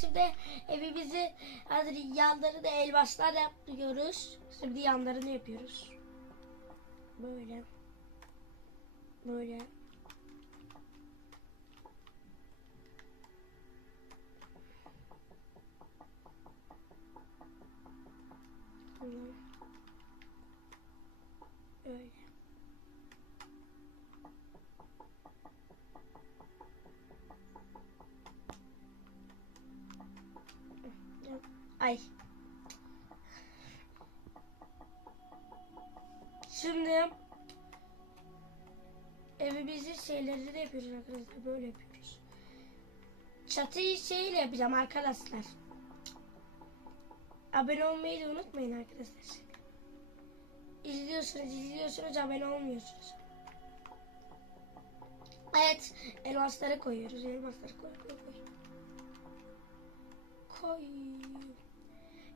şimdi evimizi hani yanlarını elmaslar yapıyoruz. Şimdi yanlarını yapıyoruz. Böyle. Böyle. Böyle. Öyle. Ay. Şimdi evimizin şeylerini de yapıyoruz arkadaşlar. Böyle yapıyoruz. Çatıyı şeyle yapacağım arkadaşlar. Abone olmayı da unutmayın arkadaşlar. İzliyorsunuz, izliyorsunuz, abone olmuyorsunuz. Evet, elmasları koyuyoruz. Elmasları koy, koy, koy. Koy.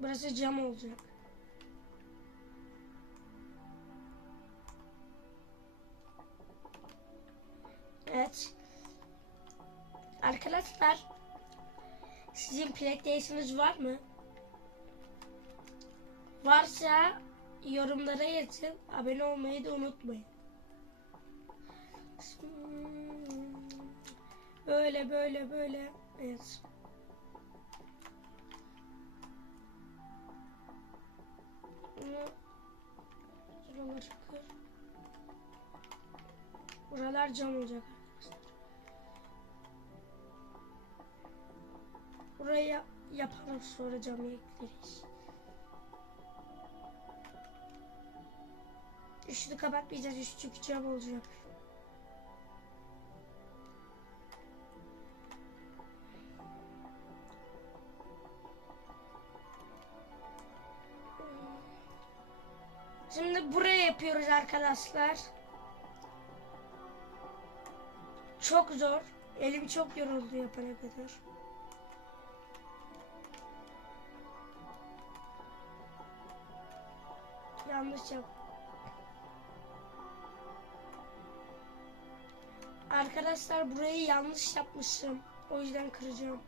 Burası cam olacak. Evet. Arkadaşlar sizin PlayStation'ınız var mı? Varsa yorumlara yazın. Abone olmayı da unutmayın. Böyle böyle böyle. Evet. Bunu şuraları kır. Buralar cam olacak arkadaşlar. Buraya yapalım sonra camı ekleriz. Üstünü kapatmayacağız. Üstü çünkü cam olacak. Arkadaşlar. Çok zor. Elim çok yoruldu yapana kadar. Yanlış yap. Arkadaşlar burayı yanlış yapmışım. O yüzden kıracağım.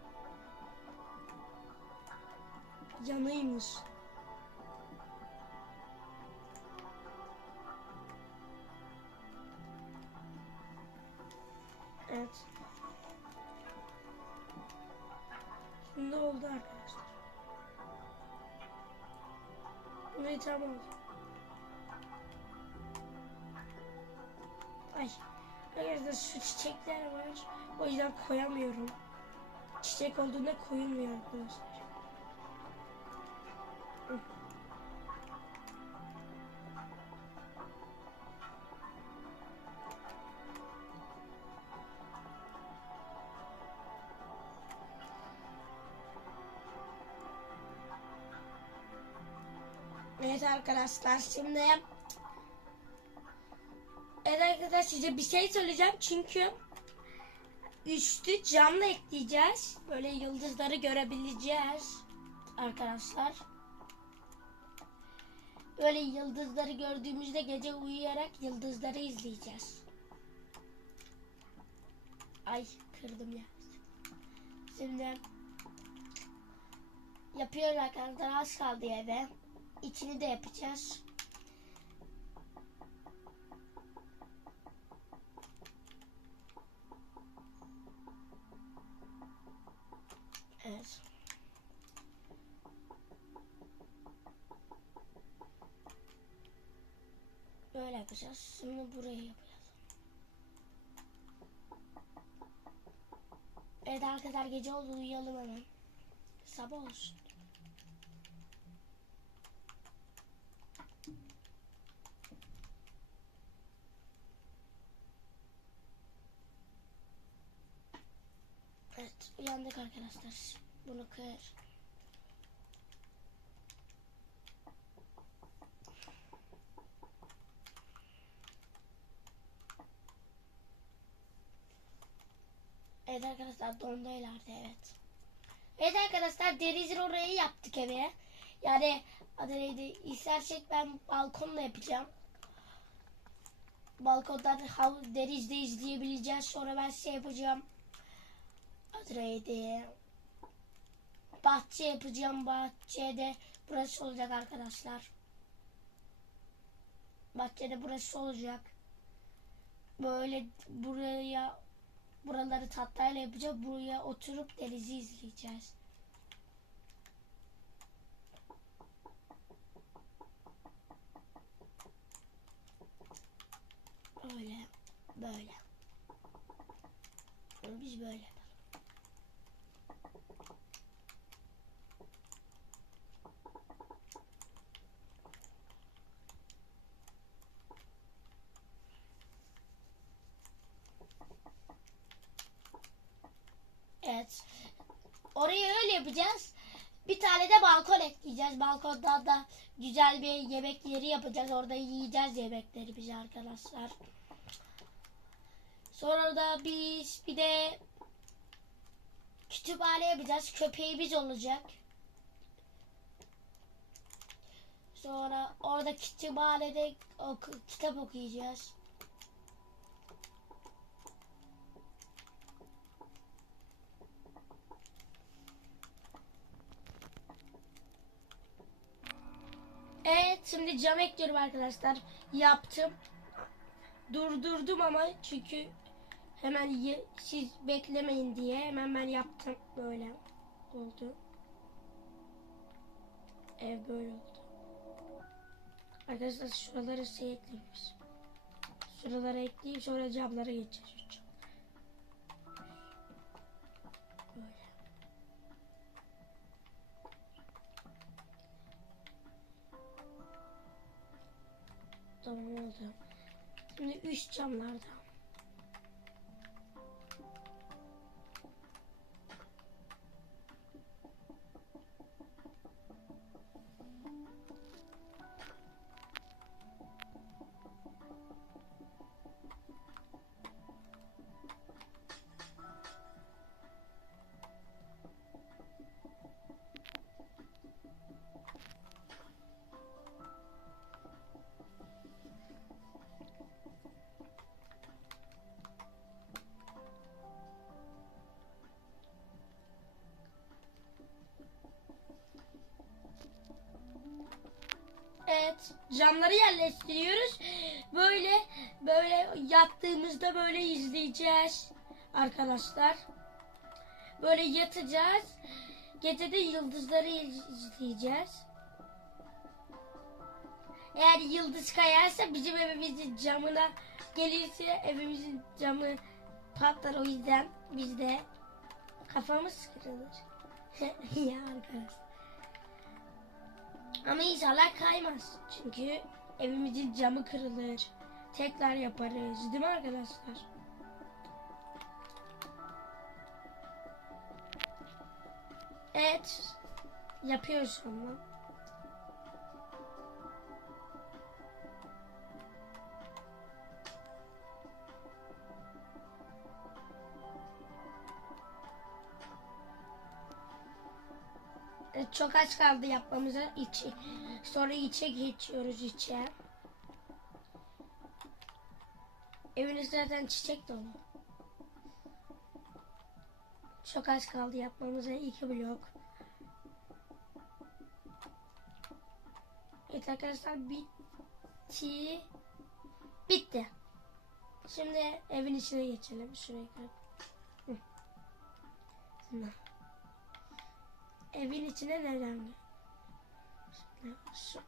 Yanıymış. Evet. Şimdi oldu arkadaşlar. Burayı tam oldu. Ay. Arkadaşlar şu çiçekler var. O yüzden koyamıyorum. Çiçek olduğunda koyulmuyor arkadaşlar. Arkadaşlar şimdi Evet arkadaşlar size bir şey söyleyeceğim çünkü üstü camla ekleyeceğiz. Böyle yıldızları görebileceğiz arkadaşlar. Böyle yıldızları gördüğümüzde gece uyuyarak yıldızları izleyeceğiz. Ay kırdım ya. Şimdi yapıyoruz arkadaşlar az kaldı eve. İçini de yapacağız. Evet. Böyle yapacağız. Şimdi burayı yapacağız. Evet arkadaşlar gece oldu uyuyalım hemen. Sabah olsun. Uyandık arkadaşlar. Bunu kır. Evet arkadaşlar dondaylardı evet. Evet arkadaşlar denizin orayı yaptık eve. Yani adı neydi? İstersek ben balkonla yapacağım. Balkondan hav- denizde izleyebileceğiz. Sonra ben şey yapacağım. Adı neydi? Bahçe yapacağım. Bahçede burası olacak arkadaşlar. Bahçede burası olacak. Böyle buraya buraları tahtayla yapacağım. Buraya oturup denizi izleyeceğiz. Öyle, böyle. Bunu biz böyle yapalım. Evet. Orayı öyle yapacağız. Bir tane de balkon ekleyeceğiz. Balkonda da güzel bir yemek yeri yapacağız. Orada yiyeceğiz yemekleri biz arkadaşlar. Sonra da biz bir de kütüphane yapacağız. Köpeğimiz olacak. Sonra orada kütüphanede oku- kitap okuyacağız. Evet şimdi cam ekliyorum arkadaşlar. Yaptım. Durdurdum ama çünkü hemen siz beklemeyin diye hemen ben yaptım. Böyle oldu. Ev böyle oldu. Arkadaşlar şuralara şey ekliyoruz. Şuralara ekleyip sonra camlara geçeceğiz. 3 camlardan. Evet, camları yerleştiriyoruz. Böyle böyle yattığımızda böyle izleyeceğiz arkadaşlar. Böyle yatacağız. Gece de yıldızları iz- izleyeceğiz. Eğer yıldız kayarsa bizim evimizin camına gelirse evimizin camı patlar o yüzden biz de kafamız kırılır. ya arkadaşlar. Ama inşallah kaymaz. Çünkü evimizin camı kırılır. Tekrar yaparız. Değil mi arkadaşlar? Evet. Yapıyoruz ama. Çok az kaldı yapmamıza. İçi. Sonra içe geçiyoruz içe. Eviniz zaten çiçek dolu. Çok az kaldı yapmamıza. iki blok. Evet arkadaşlar bitti. Bitti. Şimdi evin içine geçelim. Koy. Hı. Şimdi. Evin içine? Şimdi şu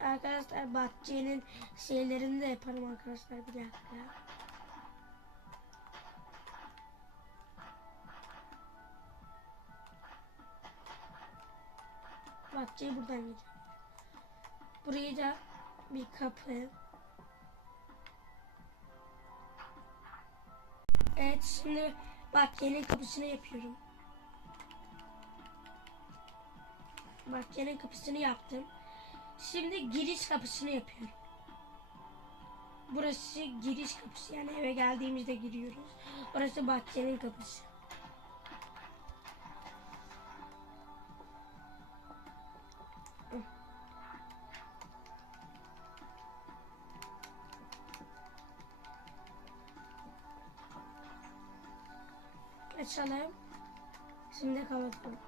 arkadaşlar bahçenin şeylerini de yaparım arkadaşlar bir dakika. Bahçeyi buradan gidiyor. Buraya da bir kapı. Evet şimdi bahçenin kapısını yapıyorum. Bahçenin kapısını yaptım. Şimdi giriş kapısını yapıyorum. Burası giriş kapısı yani eve geldiğimizde giriyoruz. Orası bahçenin kapısı. Açalım. Şimdi kapatalım.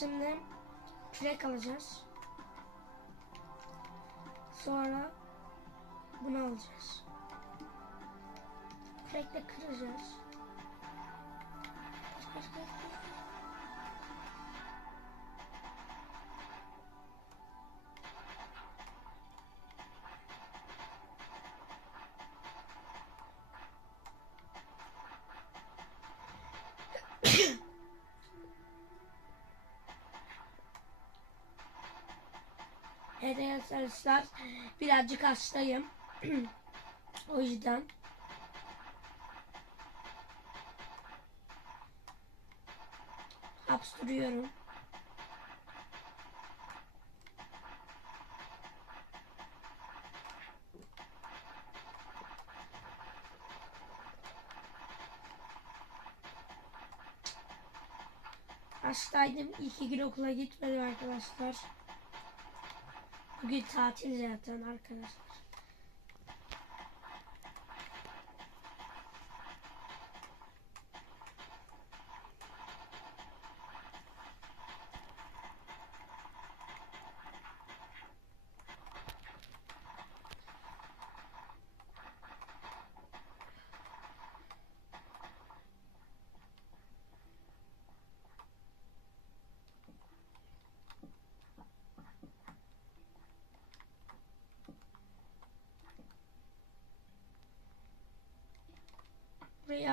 Şimdi kürek alacağız. Sonra bunu alacağız. Kürekle kıracağız. Arkadaşlar birazcık hastayım. o yüzden. Hapşırıyorum. Hastaydım. iki gün okula gitmedim arkadaşlar. Bugün tatil zaten arkadaşlar.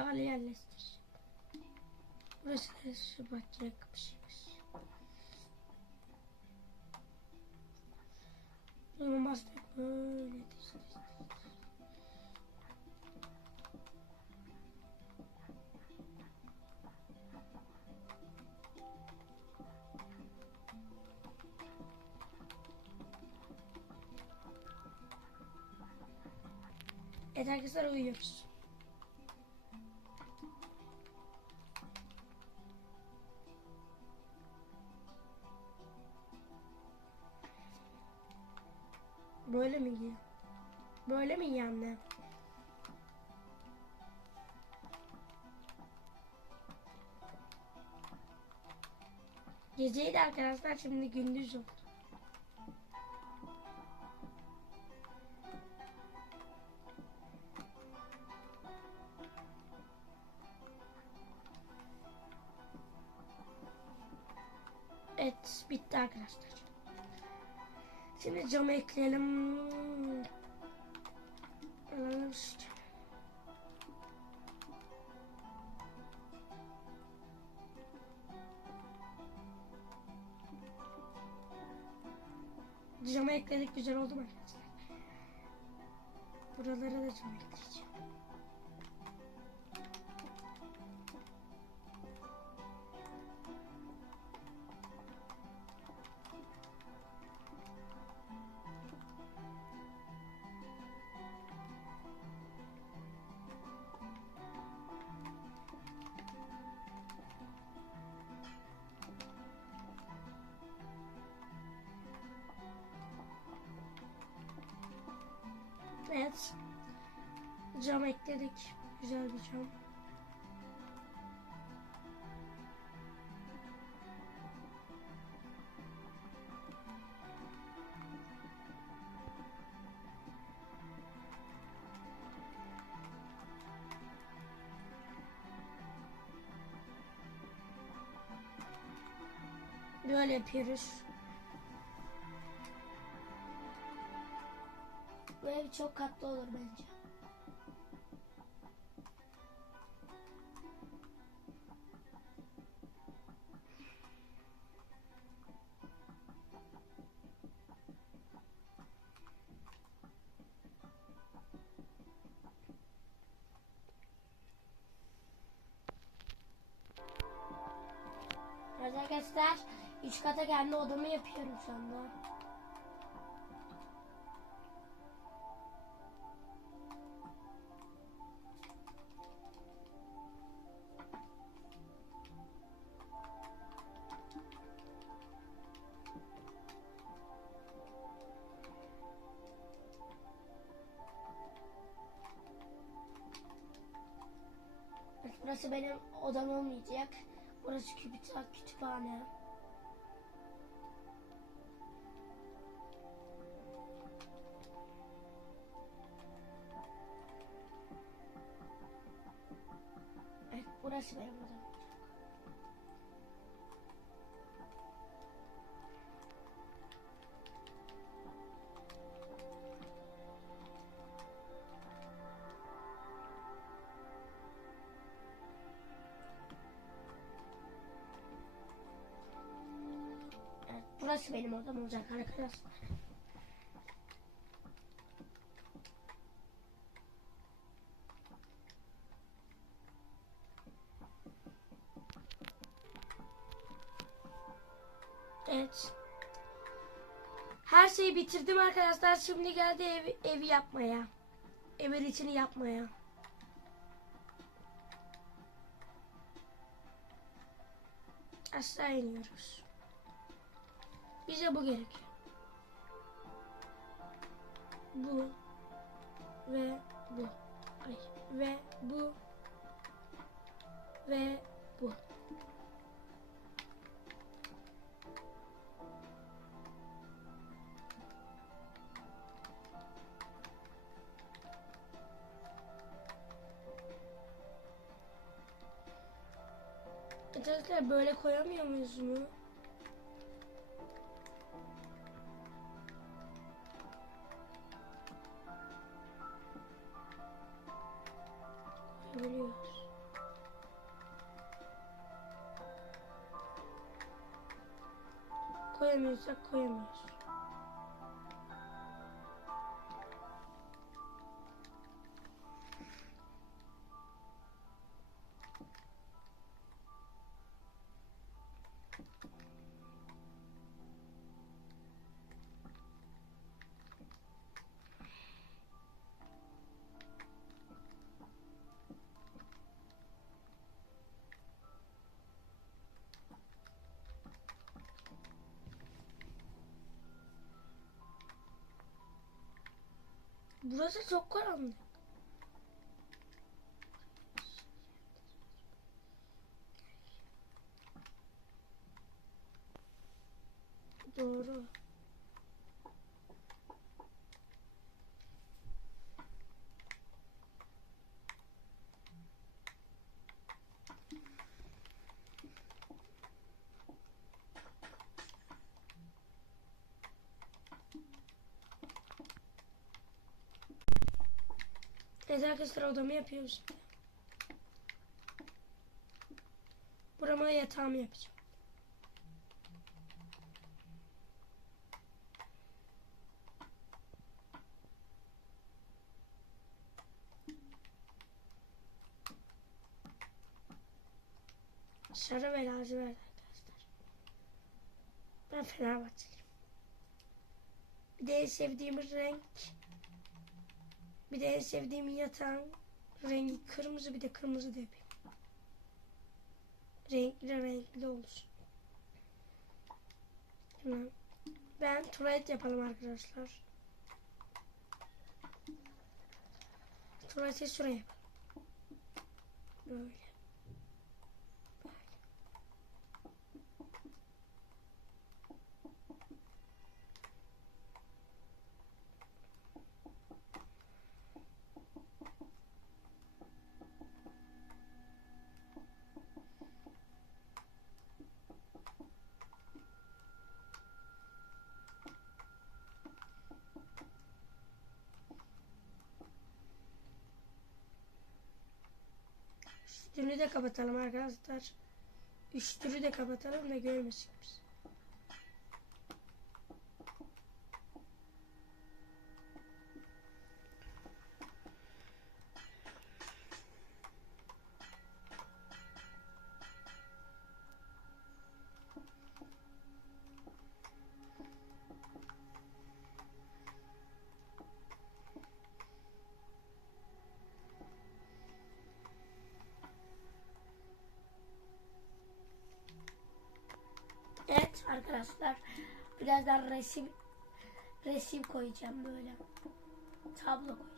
Havalı yerleştir. Burası da şu bahçe kapışıymış. Bunu bastık böyle dizdik. Evet arkadaşlar uyuyoruz. Böyle mi giy? Böyle mi giy anne? Geceydi arkadaşlar şimdi gündüz oldu. Evet bitti arkadaşlar. Şimdi camı ekleyelim. Camı ekledik güzel oldu mu arkadaşlar? Buralara da cam ekleyeceğim. Böyle yapıyoruz. Bu ev çok katlı olur bence. Kata kendi odamı yapıyorum şu anda. Burası benim odam olmayacak. Burası kütüphane. Burası benim odam olacak arkadaşlar. Evet. Her şeyi bitirdim arkadaşlar. Şimdi geldi ev, evi yapmaya. Evin içini yapmaya. Aşağı iniyoruz. Bize bu gerekiyor. Bu ve bu. Ay, ve bu ve bu. Arkadaşlar böyle koyamıyor muyuz mu? Okay. Burası çok karanlık. Evet arkadaşlar odamı yapıyorum şimdi. Burama yatağımı yapacağım. Sarı ve lacivert arkadaşlar. Ben Fenerbahçeliyim. Bir de sevdiğim renk bir de en sevdiğim yatağın rengi kırmızı bir de kırmızı da yapayım. Renkli renkli olsun. Tamam. Ben tuvalet yapalım arkadaşlar. Tuvaleti şuraya yapalım. Böyle. Üstünü de kapatalım arkadaşlar. Üstünü de kapatalım da görmesin bizi. Arkadaşlar. Birazdan resim resim koyacağım böyle. Tablo koyacağım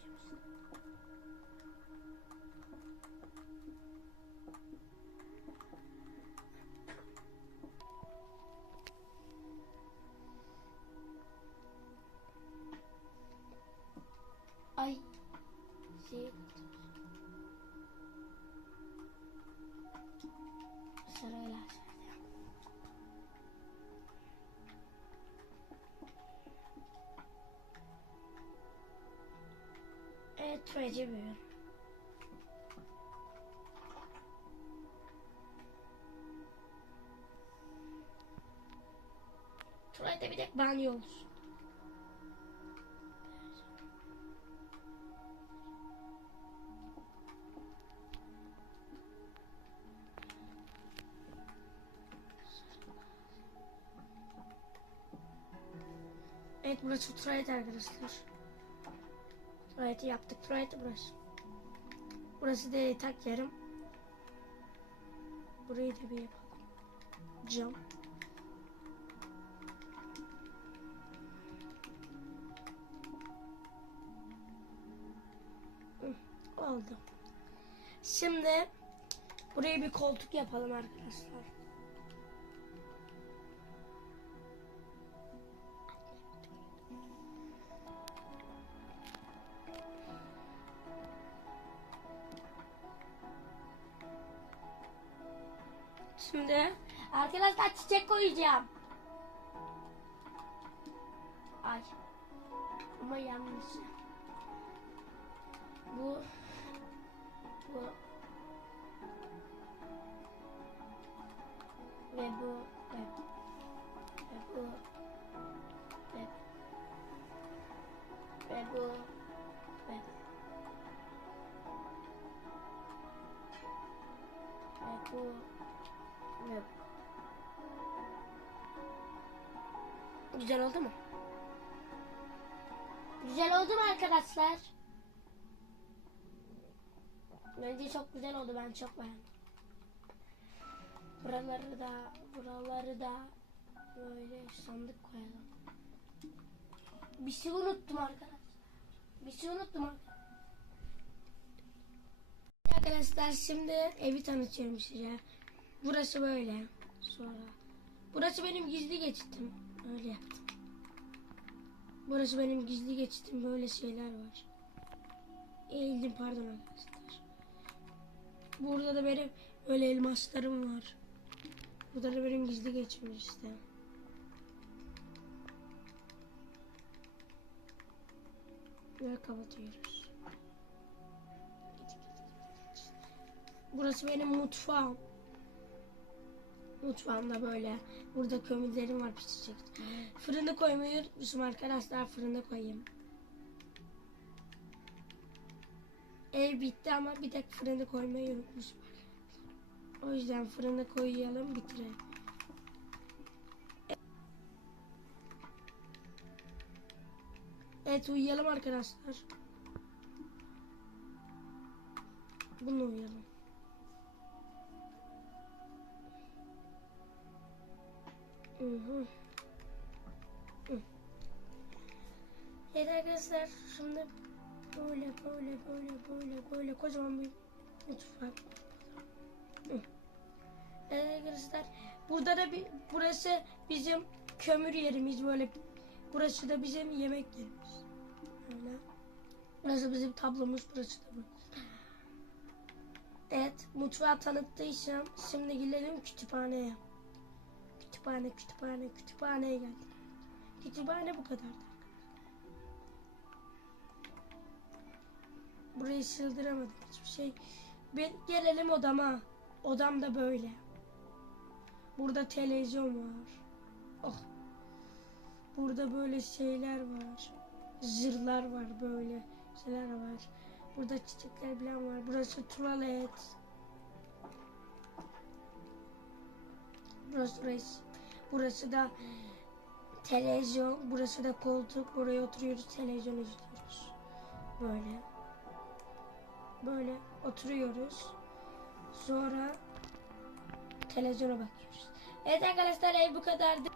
Recep Bey. Tuvalete bir de banyo olsun. Evet burası tuvalet arkadaşlar. Tuvaleti yaptık. Tuvaleti burası. Burası da yatak yarım. Burayı da bir yapalım. Cam. Oldu. Şimdi buraya bir koltuk yapalım arkadaşlar. Koyacağım. Ay. Ama yanlış. Bu bu ve bu ve, ve bu ve, ve bu ve ve bu Güzel oldu mu? Güzel oldu mu arkadaşlar? Bence çok güzel oldu. Ben çok beğendim. Buraları da, buraları da böyle sandık koyalım. Bir şey unuttum arkadaşlar. Bir şey unuttum arkadaşlar. Arkadaşlar şimdi evi tanıtıyorum size. Burası böyle. Sonra. Burası benim gizli geçitim. Öyle yaptım. Burası benim gizli geçitim. Böyle şeyler var. Eğildim pardon arkadaşlar. Burada da benim öyle elmaslarım var. Burada da benim gizli geçim işte. Ve kapatıyoruz. Burası benim mutfağım. Mutfağımda böyle. Burada kömürlerim var pişecek. Fırını koymayı unutmuşum arkadaşlar. Fırında koyayım. Ev bitti ama bir tek fırını koymayı unutmuşum. O yüzden fırına koyalım bitirelim. Evet uyuyalım arkadaşlar. Bunu uyuyalım. Evet arkadaşlar şimdi böyle böyle böyle böyle böyle kocaman bir mutfak. Evet arkadaşlar burada da bir burası bizim kömür yerimiz böyle burası da bizim yemek yerimiz. Böyle. Burası bizim tablomuz burası da bu. Evet mutfağı tanıttıysam şimdi gidelim kütüphaneye. Kütüphane, kütüphane, kütüphaneye geldik. Kütüphane bu kadardı. Burayı sığdıramadım hiçbir şey. Bir gelelim odama. Odam da böyle. Burada televizyon var. Oh. Burada böyle şeyler var. Zırlar var böyle. Şeyler var. Burada çiçekler falan var. Burası tuvalet. Burası reis. Burası da televizyon. Burası da koltuk. Buraya oturuyoruz. Televizyon izliyoruz. Böyle. Böyle oturuyoruz. Sonra televizyona bakıyoruz. Evet arkadaşlar ev bu kadardı.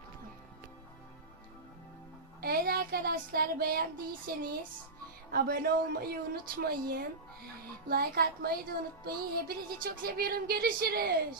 Evet arkadaşlar beğendiyseniz abone olmayı unutmayın. Like atmayı da unutmayın. Hepinizi çok seviyorum. Görüşürüz.